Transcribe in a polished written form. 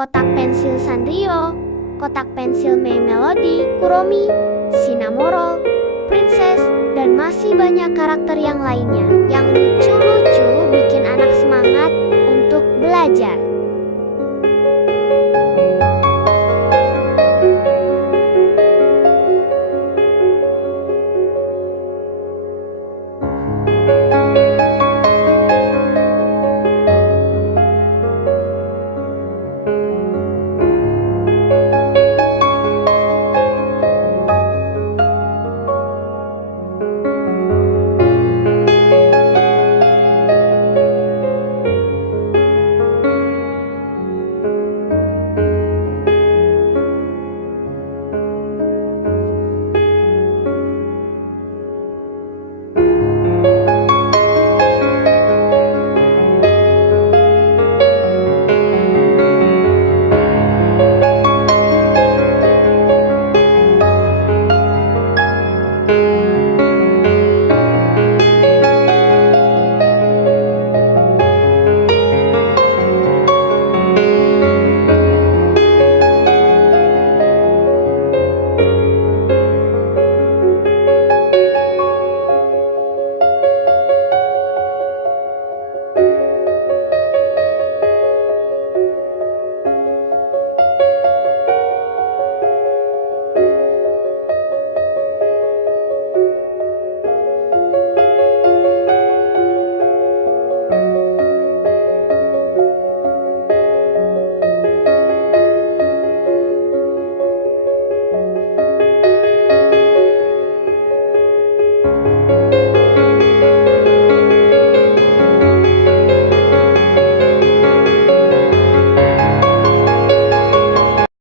kotak pensil Sanrio, kotak pensil Mei Melody, Kuromi, Cinnamoroll, Princess, dan masih banyak karakter yang lainnya. Yang lucu-lucu bikin anak semangat untuk belajar.